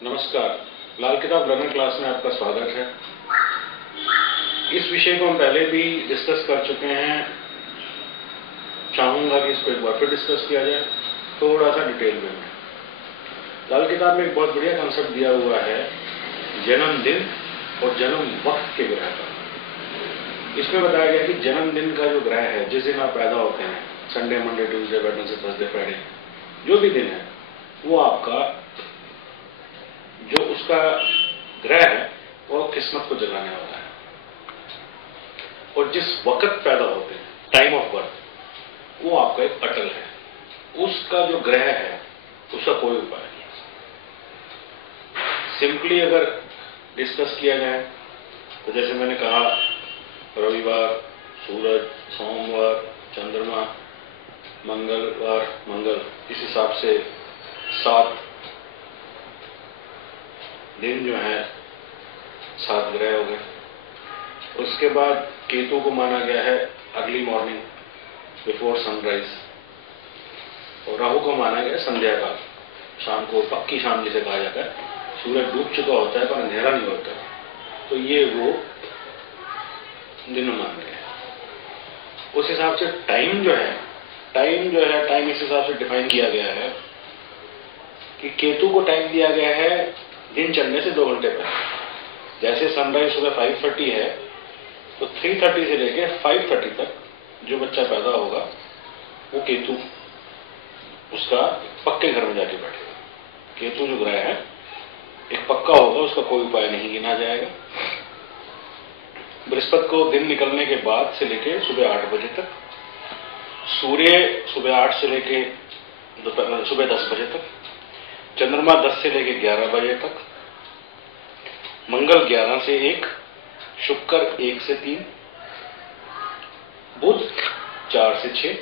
नमस्कार, लाल किताब learner class में आपका स्वागत है। इस विषय को हम पहले भी डिस्कस कर चुके हैं। चाहूंगा कि इसको एक बार फिर डिस्कस किया जाए थोड़ा सा डिटेल में। लाल किताब में एक बहुत बढ़िया कॉन्सेप्ट दिया हुआ है जन्मदिन और जन्म वक्त के ग्रह का। इसमें बताया गया कि जन्मदिन का जो ग्रह है, जिस दिन आप पैदा होते हैं, Sunday, Monday, Tuesday, Wednesday, Thursday, Friday, जो भी दिन है, वो आपका जो उसका ग्रह है वो किस्मत को जगाने वाला है। और जिस वक्त पैदा होते हैं, टाइम ऑफ बर्थ, वो आपका एक अटल है। उसका जो ग्रह है उसका कोई उपाय नहीं। सिंपली अगर डिस्कस किया जाए तो जैसे मैंने कहा, रविवार सूरज, सोमवार चंद्रमा, मंगलवार मंगल, इस हिसाब से 7 दिन जो है 7 ग्रह हो गए। उसके बाद केतु को माना गया है अर्ली मॉर्निंग, बिफोर सनराइज, और राहु को माना गया संध्या काल, शाम को, पक्की शाम जिसे कहा जाता है। सूरज डूब चुका होता है पर अंधेरा नहीं होता, तो ये वो दिन माने गए। उस हिसाब से टाइम जो है टाइम इस हिसाब से डिफाइन किया गया है कि केतु को टाइम दिया गया है दिन चढ़ने से 2 घंटे पहले। जैसे सनराइज सुबह 5:30 है, तो 3:30 से लेके 5:30 तक जो बच्चा पैदा होगा वो केतु उसका पक्के घर में जाके बैठेगा। केतु जो ग्रह है एक पक्का होगा, उसका कोई उपाय नहीं गिना जाएगा। बृहस्पति को दिन निकलने के बाद से लेके सुबह 8 बजे तक, सूर्य सुबह 8 से लेके सुबह 10 बजे तक, चंद्रमा 10 से लेके 11 बजे तक, मंगल 11 से 1, शुक्र 1 से 3, बुध 4 से 6,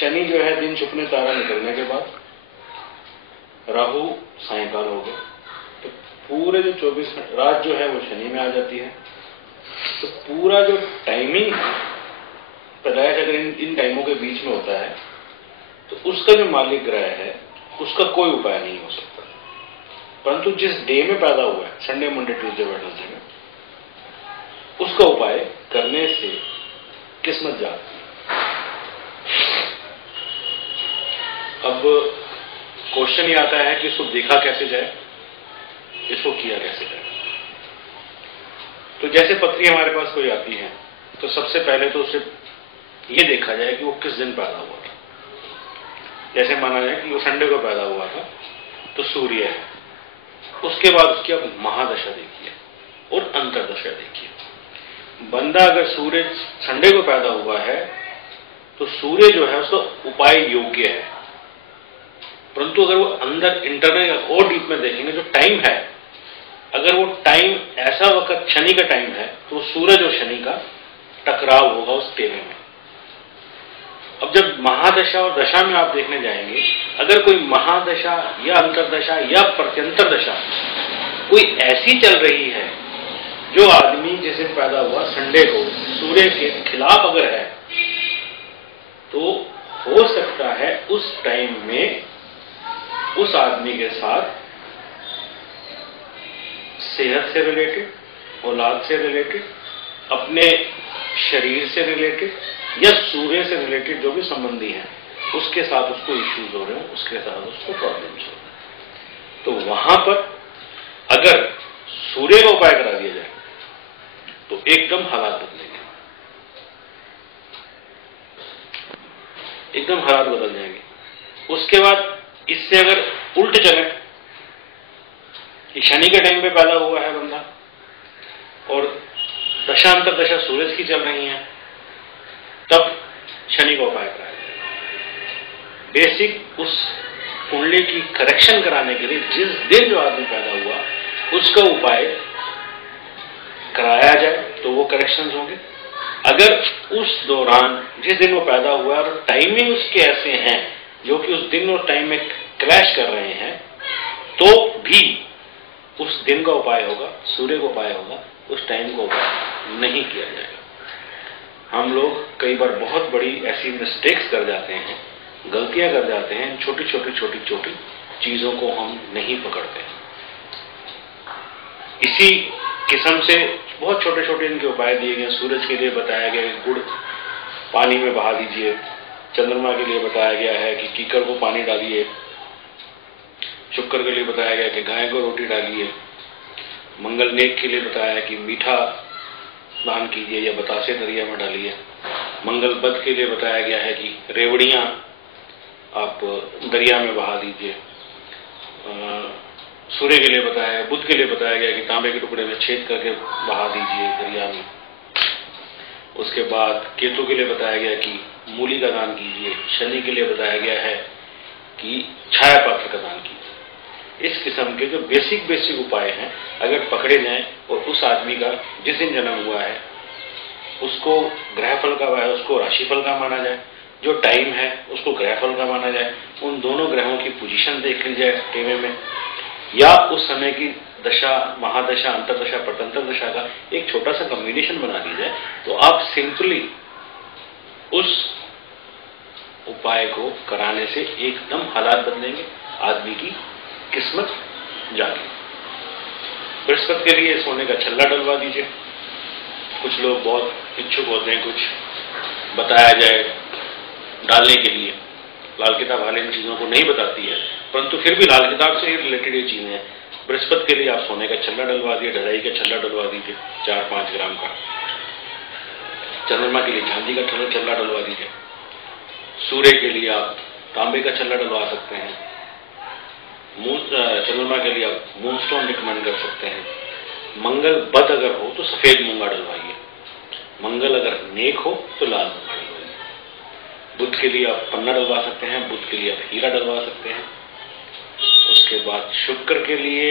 शनि जो है दिन छुपने तारा निकलने के बाद, राहु सायंकाल हो गए। तो पूरे जो 24 रात जो है वो शनि में आ जाती है। तो पूरा जो टाइमिंग है पैदाइश अगर इन टाइमों के बीच में होता है तो उसका जो मालिक ग्रह है उसका कोई उपाय नहीं हो सकता। परंतु जिस डे में पैदा हुआ है, संडे, मंडे, ट्यूसडे, वेडनेसडे में, उसका उपाय करने से किस्मत जाती है। अब क्वेश्चन ये आता है कि इसको देखा कैसे जाए, इसको किया कैसे जाए। तो जैसे पत्री हमारे पास कोई आती है तो सबसे पहले तो उसे ये देखा जाए कि वो किस दिन पैदा हुआ था। जैसे माना जाए कि वो संडे को पैदा हुआ था तो सूर्य है। उसके बाद उसकी अब महादशा देखिए और अंतरदशा देखिए। बंदा अगर सूर्य संडे को पैदा हुआ है तो सूर्य जो है उसका उपाय योग्य है। परंतु अगर वो अंदर इंटरनल और डीप में देखेंगे, जो टाइम है, अगर वो टाइम ऐसा वक्त शनि का टाइम है तो सूरज और शनि का टकराव होगा उस तेरे में। अब जब महादशा और दशा में आप देखने जाएंगे, अगर कोई महादशा या अंतरदशा या प्रत्यंतर दशा कोई ऐसी चल रही है, जो आदमी जिसे पैदा हुआ संडे को सूर्य के खिलाफ अगर है, तो हो सकता है उस टाइम में उस आदमी के साथ सेहत से रिलेटेड, औलाद से रिलेटेड, अपने शरीर से रिलेटेड या सूर्य से रिलेटेड जो भी संबंधी हैं, उसके साथ उसको इश्यूज हो रहे हो, उसके साथ उसको प्रॉब्लम्स हो रहे हैं। तो वहां पर अगर सूर्य का उपाय करा दिया जाए तो एकदम हालात बदलेंगे, एकदम हालात बदल जाएंगे। उसके बाद इससे अगर उल्ट चले कि शनि के टाइम पे पैदा हुआ है बंदा और दशांतर दशा सूरज की चल रही है, तब शनि का उपाय कराया जाएगा। बेसिक उस कुंडली की करेक्शन कराने के लिए जिस दिन जो आदमी पैदा हुआ उसका उपाय कराया जाए तो वो करेक्शंस होंगे। अगर उस दौरान जिस दिन वो पैदा हुआ और टाइमिंग उसके ऐसे हैं जो कि उस दिन और टाइम में क्लैश कर रहे हैं, तो भी उस दिन का उपाय होगा, सूर्य का उपाय होगा, उस टाइम का उपाय नहीं किया जाएगा। हम लोग कई बार बहुत बड़ी ऐसी मिस्टेक्स कर जाते हैं, गलतियां कर जाते हैं, छोटी छोटी, चीजों को हम नहीं पकड़ते। इसी किस्म से बहुत छोटे छोटे इनके उपाय दिए गए। सूरज के लिए बताया गया है गुड़ पानी में बहा दीजिए। चंद्रमा के लिए बताया गया है कि कीकर को पानी डालिए। शुक्र के लिए बताया गया कि गाय को रोटी डालिए। मंगल नेक के लिए बताया है कि मीठा दान कीजिए या बतासे दरिया में डालिए। मंगल बद के लिए बताया गया है कि रेवड़ियां आप दरिया में बहा दीजिए। सूर्य के लिए बताया है, बुध के लिए बताया गया कि तांबे के टुकड़े में छेद करके बहा दीजिए दरिया में। उसके बाद केतु के लिए बताया गया कि मूली का दान कीजिए। शनि के लिए बताया गया है कि छाया पात्र का दान कीजिए। इस किस्म के जो बेसिक उपाय हैं, अगर पकड़े जाएं और उस आदमी का जिस दिन जन्म हुआ है उसको ग्रहफल का उसको राशिफल का माना जाए, जो टाइम है उसको ग्रहफल का माना जाए, उन दोनों ग्रहों की पोजीशन देख ली जाए टेमे में, या उस समय की दशा, महादशा, अंतरदशा, प्रतंत्र दशा का एक छोटा सा कॉम्बिनेशन बना ली जाए, तो आप सिंपली उस उपाय को कराने से एकदम हालात बदलेंगे, आदमी की किस्मत जागे। बृहस्पति के लिए सोने का छल्ला डलवा दीजिए। कुछ लोग बहुत इच्छुक होते हैं कुछ बताया जाए डालने के लिए। लाल किताब हाल इन चीजों को नहीं बताती है, परंतु फिर भी लाल किताब से ही रिलेटेड ये चीजें हैं। बृहस्पति के लिए आप सोने का छल्ला डलवा दिए, ढलाई का छल्ला डलवा दीजिए 4-5 ग्राम का। चंद्रमा के लिए चांदी का छल्ला डलवा दीजिए। सूर्य के लिए आप तांबे का छल्ला डलवा सकते हैं। चंद्रमा के लिए आप मूनस्टोन रिकमेंड कर सकते हैं। मंगल बद अगर हो तो सफेद मूंगा डलवाइए। मंगल अगर नेक हो तो लाल मूंगा डलवाइए। बुध के लिए आप पन्ना डलवा सकते हैं। बुध के लिए आप हीरा डलवा सकते हैं। उसके बाद शुक्र के लिए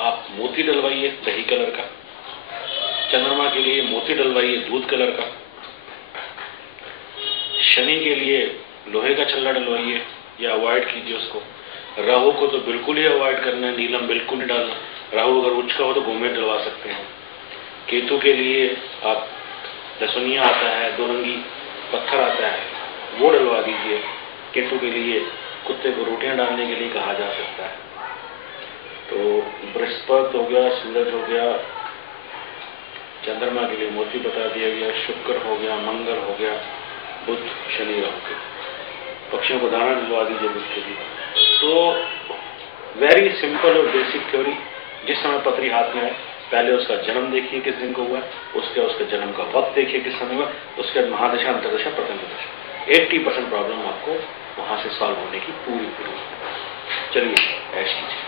आप मोती डलवाइए दही कलर का। चंद्रमा के लिए मोती डलवाइए दूध कलर का। शनि के लिए लोहे का छल्ला डलवाइए या अवॉइड कीजिए उसको। राहु को तो बिल्कुल ही अवॉइड करना है, नीलम बिल्कुल नहीं डालना। राहु अगर उच्च का हो तो गोमेद डलवा सकते हैं। केतु के लिए आप लहसुनिया आता है, 2 रंगी पत्थर आता है, वो डलवा दीजिए। केतु के लिए कुत्ते को रोटियां डालने के लिए कहा जा सकता है। तो बृहस्पति हो गया, सूरज हो गया, चंद्रमा के लिए मोती बता दिया गया, शुक्र हो गया, मंगल हो गया, बुध, शनि, राहु के पक्षियों को दाना डलवा दीजिए बुध के लिए। तो वेरी सिंपल और बेसिक थ्योरी। जिस समय पत्री हाथ में है पहले उसका जन्म देखिए किस दिन को हुआ, उसके जन्म का वक्त देखिए किस समय हुआ, उसके बाद महादशा, अंतरदशा, प्रथम दशा। 80% प्रॉब्लम आपको वहां से सॉल्व होने की पूरी। चलिए ऐश कीजिए।